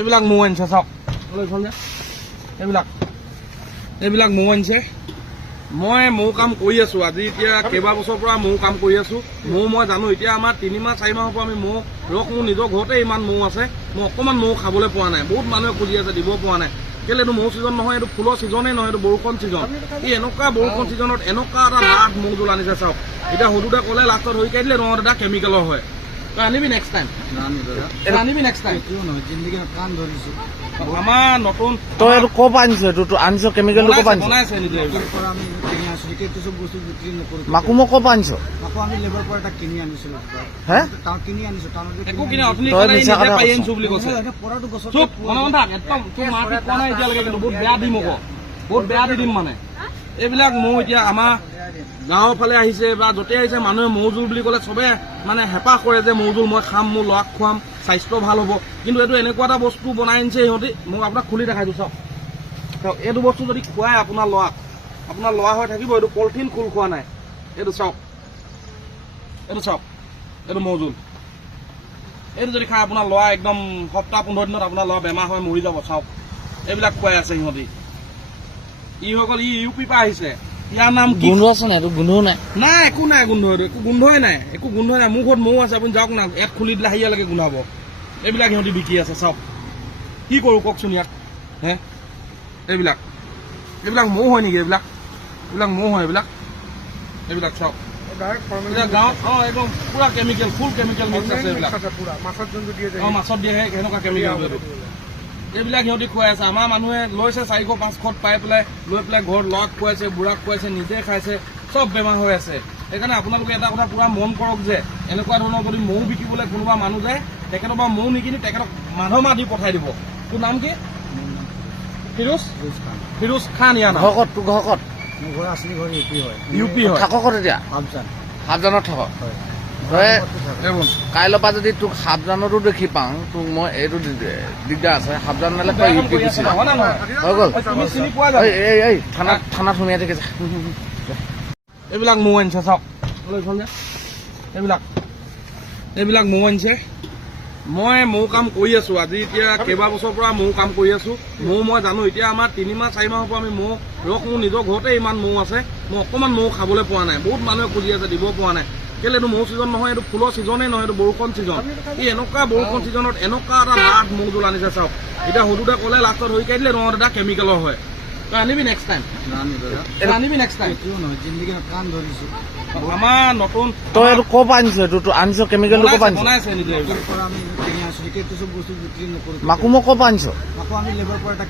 এইবিলাক মৌ আনিছে চাওক এইবিলাক মৌ আনিছে। মই মৌ কাম কৰি আছো আজি এতিয়া কেইবা বছৰৰ পৰা মৌ কাম কৰি আছো। মৌ মই জানো এতিয়া আমাৰ 3 মাহ 4 মাহৰ পৰা আমি মৌ মোৰ নিজৰ ঘৰতে ইমান মৌ আছে। মই অকণমান মৌ খাবলৈ পোৱা নাই, বহুত মানুহে খুজি আছে দিব পৰা নাই। কেলে এইটো মৌ ছিজন নহয়, এইটো ফুলৰ ছিজনেই নহয়, এইটো বৰষুণ ছিজন। এনেকুৱা বৰষুণ ছিজনত এনেকুৱা এটা লাভ মৌ জোল আনিছে চাওক। এতিয়া সৰুতে ক'লে লাষ্টত হৈ কাই দিলে নহয় দাদা কেমিকেলৰ হয়। তই আনিবি নেক্সট টাইম, আনিবি নেক্সট টাইম। আমাৰ নতুন তই এইটো ক'ৰ পৰা আনিছ? এইটো আনিছ কেমিকেলটো ক'ৰ পৰা আনিছ? বনাইছে নিজে মাকো মই ক'ৰ পৰা আনিছ? হে একো কিনে আপুনি ক'লে নিজে পাই আনিছো বুলি কৈছে। চুপ মনে মনে থাক, একদম তোৰ মাকে কোৱা নাই এতিয়ালৈকে, কিন্তু বহুত বেয়া দিম আকৌ, বহুত বেয়া দি দিম মানে। এইবিলাক মৌ এতিয়া আমাৰ গাঁৱৰ ফালে আহিছে বা য'তে আহিছে মানুহে মৌ জোল বুলি ক'লে চবে মানে হেঁপাহ কৰে যে মৌ জোল মই খাম, মোৰ ল'ৰাক খুৱাম, স্বাস্থ্য ভাল হ'ব। কিন্তু এইটো এনেকুৱা এটা বস্তু বনাই আনিছে সিহঁতি, মই আপোনাক খুলি দেখাই দিওঁ চাওক। এইটো বস্তু যদি খুৱাই আপোনাৰ ল'ৰাক, আপোনাৰ ল'ৰা হৈ থাকিব। এইটো পলিথিন খোল খোৱা নাই, এইটো চাওক, এইটো চাওক, এইটো মৌ জোল। এইটো যদি খাই আপোনাৰ ল'ৰা একদম সপ্তাহ 15 দিনত আপোনাৰ ল'ৰা বেমাৰ হৈ মৰি যাব। চাওক এইবিলাক খুৱাই আছে সিহঁতি। ই হৈ গ'ল, ই ইউ পি পৰা আহিছে। ইয়াৰ নাম কি? গোন্ধ আছে নাই? এইটো গোন্ধও নাই। নাই একো নাই গোন্ধ, এইটো একো গোন্ধই নাই, একো গোন্ধই নাই। মোৰ ঘৰত মৌ আছে, আপুনি যাওক না, ইয়াত খুলি দিলে হাইয়ালৈকে গোন্ধাব। এইবিলাক সিহঁতি বিকি আছে চাওক। কি কৰোঁ কওকচোন ইয়াত হে? এইবিলাক মৌ হয় নেকি? এইবিলাক মৌ হয়, এইবিলাক চাওক। এতিয়া গাঁৱত একদম পুৰা কেমিকেল, ফুল কেমিকেল মিক্স আছে এইবিলাক। মাছত দিয়ে সেনেকুৱা কেমিকেল। এইবিলাক সিহঁতি খুৱাই আছে। আমাৰ মানুহে লৈছে 400-500 পাই পেলাই লৈ পেলাই ঘৰত ল'ৰাক খুৱাইছে, বুঢ়াক খুৱাইছে, নিজে খাইছে, চব বেমাৰ হৈ আছে। সেইকাৰণে আপোনালোকে এটা কথা পুৰা মন কৰক যে এনেকুৱা ধৰণৰ যদি মৌ বিকিবলৈ কোনোবা মানুহ যায়, তেখেতৰ পৰা মৌ নিকিনি তেখেতক মানুহ মাতি পঠাই দিব। তোৰ নাম কি? ফিৰোজ খান। ইয়াৰ নাম ঘৰ ক'ত? মোৰ ঘৰ আছলি ঘৰ ইউ পি হয়। থাক ক'ত এতিয়া? সাবজানত থাক। কাইলৈৰ পৰা যদি তোক সাবজানতো দেখি পাওঁ, তোক মই এইটো দিগদাৰ আছে। সাবজানলৈ তই ইউ পি গুচি যা। হৈ গ'ল। এই থানাত সুমিয়াই থাকিছে। এইবিলাক মৌ আনিছে চাওক। এইবিলাক মৌ আনিছে। মই মৌ কাম কৰি আছো আজি এতিয়া কেইবা বছৰৰ পৰা মৌ কাম কৰি আছো। মৌ মই জানো এতিয়া আমাৰ 3 মাহ 4 মাহৰ পৰা আমি মৌ মোৰ নিজৰ ঘৰতে ইমান মৌ আছে। মই অকণমান মৌ খাবলৈ পোৱা নাই, বহুত মানুহে খুজি আছে দিব পৰা নাই। কেলে এইটো মৌ ছিজন নহয়, এইটো ফুলৰ ছিজনেই নহয়, এইটো বৰষুণ ছিজন। এনেকুৱা বৰষুণ ছিজনত এনেকুৱা এটা লাভ মৌ জোল আনিছে চাওক। এতিয়া সৰুতে ক'লে লাষ্টত হৈ কাই দিলে নহয় দাদা কেমিকেলৰ হয়। তই আনিবি নেক্সট টাইম, আনিবি নেক্সট টাইম। আমাৰ নতুন তই এইটো ক'ৰ পৰা আনিছ? এইটো আনিছ কেমিকেলটো ক'ৰ পৰা আনিছ? বনাইছে নিজে। মাকো মই ক'ৰ পৰা আনিছ? আমি লেবাৰ পৰা এটা